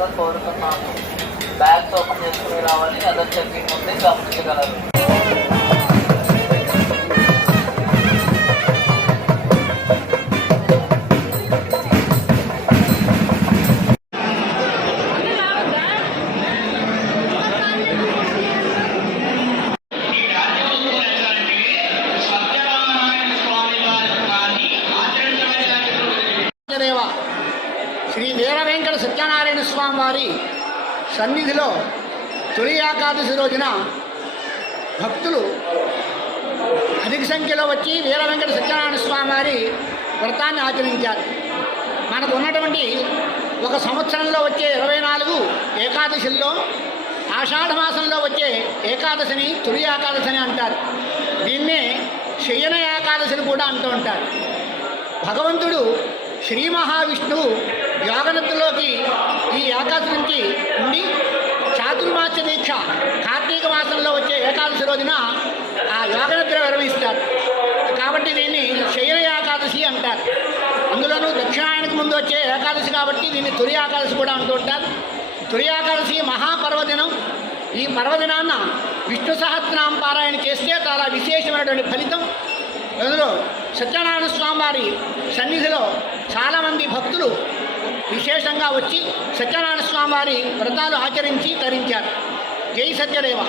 మనస్ఫూర్తిగా కోరుతున్నాను. Bags open చేసుకుని రావాలి. అదర్ చెకింగ్ ఉంది, గమనించగలరు. శ్రీ వీర వెంకట సత్యనారాయణ స్వామి వారి సన్నిధిలో తొలి ఏకాదశి రోజున భక్తులు అధిక సంఖ్యలో వచ్చి వీర వెంకట సత్యనారాయణ స్వామి వారి వ్రతాన్ని ఆచరించారు. మనకు ఉన్నటువంటి ఒక సంవత్సరంలో వచ్చే 24 ఏకాదశుల్లో ఆషాఢ మాసంలో వచ్చే ఏకాదశిని తొలి ఏకాదశిని అంటారు. దీన్నే శయన ఏకాదశిని కూడా అంటూ ఉంటారు. భగవంతుడు శ్రీ మహావిష్ణువు యోగనిద్రలోకి ఈ ఏకాదశి నుంచి ఉండి చాతుర్మాస్య దీక్ష కార్తీక మాసంలో వచ్చే ఏకాదశి రోజున ఆ యోగనిద్ర విరమిస్తారు. కాబట్టి దీన్ని శయన ఏకాదశి అంటారు. అందులోనూ దక్షిణాయనకు ముందు వచ్చే ఏకాదశి కాబట్టి దీన్ని తొలి ఏకాదశి కూడా అంటూ ఉంటారు. తొలి ఏకాదశి మహాపర్వదినం. ఈ పర్వదినాన్న విష్ణు సహస్రనామ పారాయణ చేస్తే చాలా విశేషమైనటువంటి ఫలితం. అందులో సత్యనారాయణ స్వామి వారి సన్నిధిలో చాలామంది భక్తులు విశేషంగా వచ్చి సత్యనారాయణ స్వామి వారి వ్రతాలు ఆచరించి తరించారు. జై సత్యదేవ.